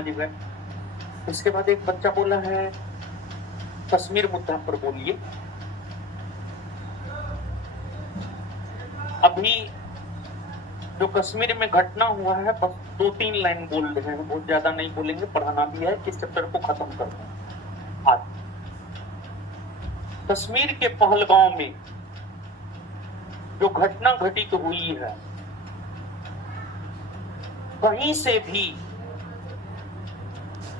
समझ गए। इसके बाद एक बच्चा बोला है कश्मीर मुद्दा पर बोलिए। अभी जो कश्मीर में घटना हुआ है बस 2-3 लाइन बोल रहे हैं, बहुत ज्यादा नहीं बोलेंगे, पढ़ाना भी है, इस चैप्टर को खत्म करना है आज। कश्मीर के पहलगांव में जो घटना घटित हुई है, कहीं से भी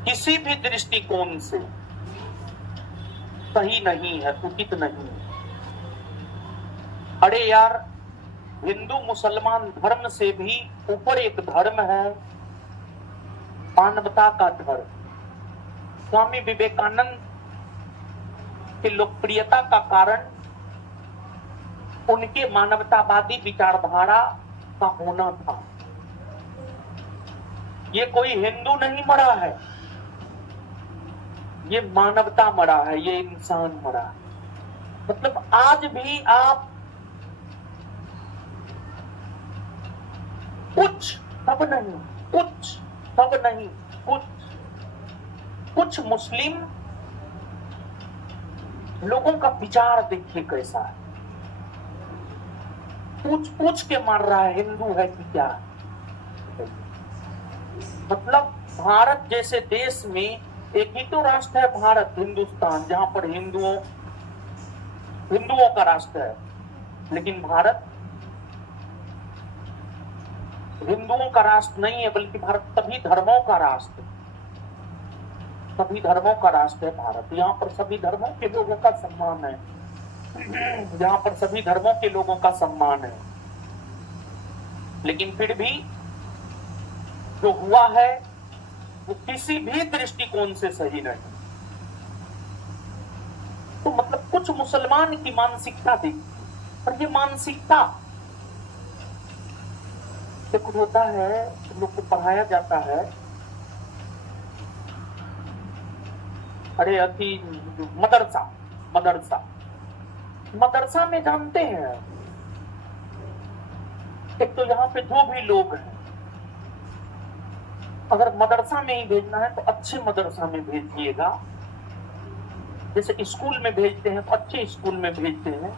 किसी भी दृष्टिकोण से सही नहीं है, उचित नहीं है। अरे यार, हिंदू मुसलमान धर्म से भी ऊपर एक धर्म है, मानवता का धर्म। स्वामी विवेकानंद की लोकप्रियता का कारण उनके मानवतावादी विचारधारा का होना था। ये कोई हिंदू नहीं मरा है, ये मानवता मरा है, ये इंसान मरा है। मतलब आज भी आप कुछ सब नहीं, कुछ सब नहीं, कुछ मुस्लिम लोगों का विचार देखिए कैसा है। पूछ के मार रहा है हिंदू है कि क्या। मतलब भारत जैसे देश में एक ही तो राष्ट्र है भारत, हिंदुस्तान, जहां पर हिंदुओं का राष्ट्र है। लेकिन भारत हिंदुओं का राष्ट्र नहीं है, बल्कि भारत सभी धर्मों का राष्ट्र, सभी धर्मों का राष्ट्र है भारत। यहाँ पर सभी धर्मों के लोगों का सम्मान है, यहाँ पर सभी धर्मों के लोगों का सम्मान है। लेकिन फिर भी जो हुआ है वो किसी भी दृष्टिकोण से सही नहीं। तो मतलब कुछ मुसलमान की मानसिकता थी, और ये मानसिकता से कुछ होता है, लोग को पढ़ाया जाता है। अरे अति मदरसा में जानते हैं, एक तो यहाँ पे जो भी लोग हैं, अगर मदरसा में ही भेजना है तो अच्छे मदरसा में भेजिएगा। जैसे स्कूल में भेजते हैं तो अच्छे स्कूल में भेजते हैं।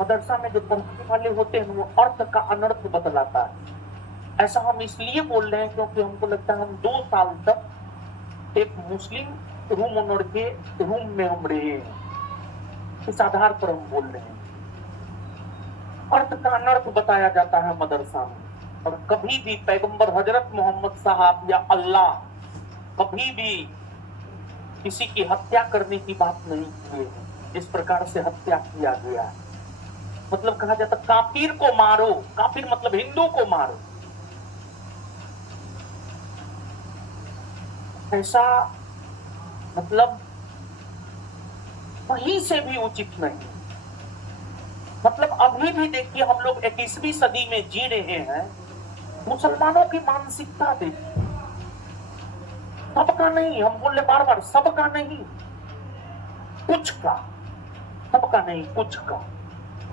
मदरसा में जो पढ़ने वाले होते हैं वो अर्थ का अनर्थ बतलाता है। ऐसा हम इसलिए बोल रहे हैं क्योंकि हमको लगता है हम 2 साल तक एक मुस्लिम रूम ओनर के रूम में हम रहे हैं, इस आधार पर हम बोल रहे हैं। अर्थ का अनर्थ बताया जाता है मदरसा में। और कभी भी पैगंबर हजरत मोहम्मद साहब या अल्लाह कभी भी किसी की हत्या करने की बात नहीं किए हैं, जिस प्रकार से हत्या किया गया है। मतलब कहा जाता काफिर को मारो, काफिर मतलब हिंदू को मारो, ऐसा मतलब कहीं से भी उचित नहीं। मतलब अभी भी देखिए हम लोग 21वीं सदी में जी रहे हैं, मुसलमानों की मानसिकता देखिए, सबका नहीं, हम बोले बार बार सबका नहीं, कुछ का, सबका नहीं कुछ का।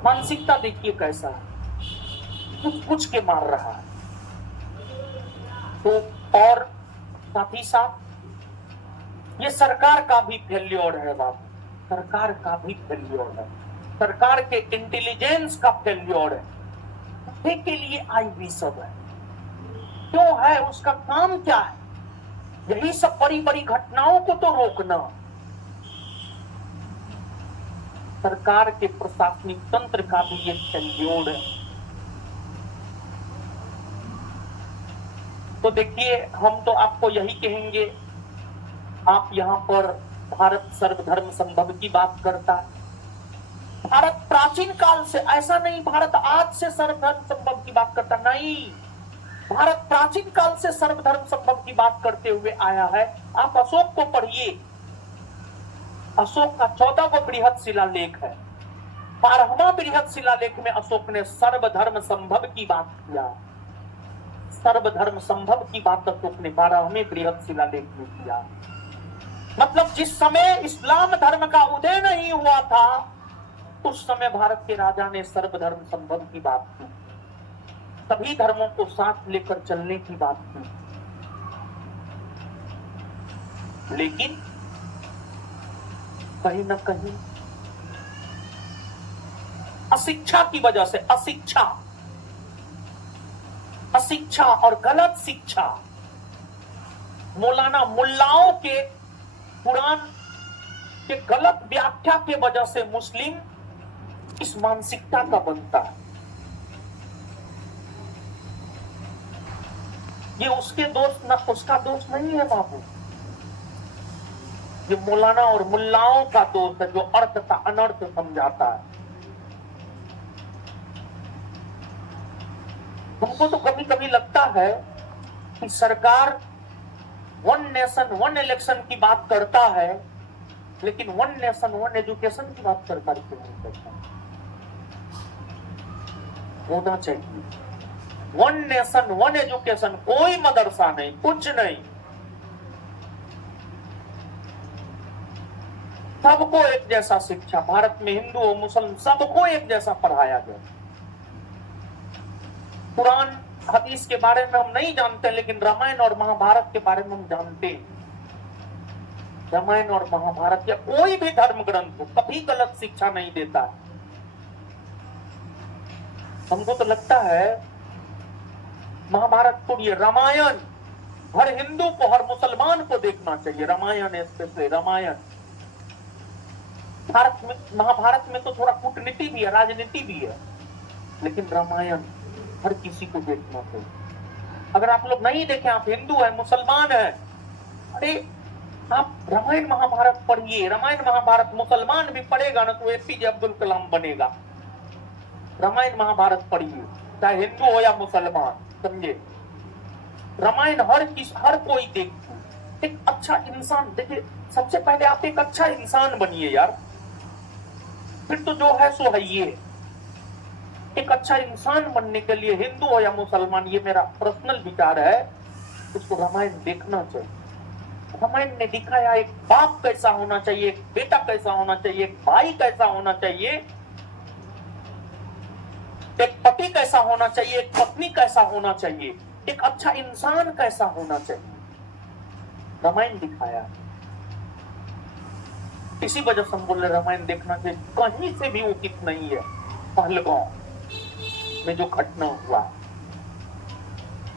मानसिकता देखिए कैसा है, कुछ के मार रहा है। तो और साथ ही साथ ये सरकार का भी फेल्योर है बात, सरकार का भी फेल्योर है, सरकार के इंटेलिजेंस का फेल्योर है। के लिए आई भी सब है, क्यों है, उसका काम क्या है? यही सब बड़ी बड़ी घटनाओं को तो रोकना। सरकार के प्रशासनिक तंत्र का भी ये फेल्योर है। तो देखिए हम तो आपको यही कहेंगे, आप यहाँ पर भारत सर्वधर्म संभव की बात करता है। भारत प्राचीन काल से, ऐसा नहीं भारत आज से सर्वधर्म संभव की बात करता, नहीं, भारत प्राचीन काल से सर्वधर्म संभव की बात करते हुए आया है। आप अशोक को पढ़िए, अशोक का 14वां बृहद शिलालेख है, 12वां बृहद शिलालेख में अशोक ने सर्वधर्म संभव की बात किया। सर्वधर्म संभव की बात अशोक ने 12वें बृहद शिलालेख में किया। मतलब जिस समय इस्लाम धर्म का उदय नहीं हुआ था, उस समय भारत के राजा ने सर्वधर्म संभव की बात की, सभी धर्मों को साथ लेकर चलने की बात की। लेकिन कहीं ना कहीं अशिक्षा की वजह से, अशिक्षा और गलत शिक्षा, मौलाना मुल्लाओं के कुरान के गलत व्याख्या के वजह से मुस्लिम इस मानसिकता का बनता है। ये उसके दोस्त ना, उसका दोस्त नहीं है बाबू, ये मौलाना और मुल्लाओं का दोस्त है जो अर्थ का अनर्थ समझाता है। हमको तो कभी कभी लगता है कि सरकार वन नेशन वन इलेक्शन की बात करता है, लेकिन वन नेशन वन एजुकेशन की बात सरकार क्यों नहीं करता? होना चाहिए वन नेशन वन एजुकेशन, कोई मदरसा नहीं, कुछ नहीं, सबको एक जैसा शिक्षा। भारत में हिंदू और मुसलमान सबको एक जैसा पढ़ाया गया। कुरान हदीस के बारे में हम नहीं जानते, लेकिन रामायण और महाभारत के बारे में हम जानते हैं। रामायण और महाभारत या कोई भी धर्म ग्रंथ हो, कभी गलत शिक्षा नहीं देता है। हमको तो लगता है महाभारत को, ये रामायण हर हिंदू को, हर मुसलमान को देखना चाहिए। रामायण स्पेशली रामायण। भारत में, महाभारत में तो थोड़ा कूटनीति भी है, राजनीति भी है, लेकिन रामायण हर किसी को देखना चाहिए। अगर आप लोग नहीं देखें, आप हिंदू है, मुसलमान है, अरे आप रामायण महाभारत पढ़िए। रामायण महाभारत मुसलमान भी पढ़ेगा ना तो एपीजे अब्दुल कलाम बनेगा। रामायण महाभारत पढ़िए, चाहे हिंदू हो या मुसलमान, समझे? रामायण हर कोई देखिए। एक अच्छा इंसान, देखिए सबसे पहले आप एक अच्छा इंसान बनिए यार, फिर तो जो है सो है। ये एक अच्छा इंसान बनने के लिए हिंदू हो या मुसलमान, ये मेरा पर्सनल विचार है, उसको रामायण देखना चाहिए। रामायण ने दिखाया एक बाप कैसा होना चाहिए, एक बेटा कैसा होना चाहिए, एक भाई कैसा होना चाहिए, एक पति कैसा होना चाहिए, एक पत्नी कैसा होना चाहिए, एक अच्छा इंसान कैसा होना चाहिए, रामायण दिखाया। इसी वजह से हम बोले रामायण देखना चाहिए। कहीं से भी उचित नहीं है पहलगांव में जो घटना हुआ,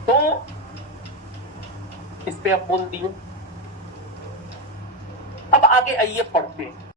तो इस पे अब बोल दिए। अब आगे आइए पढ़ते हैं।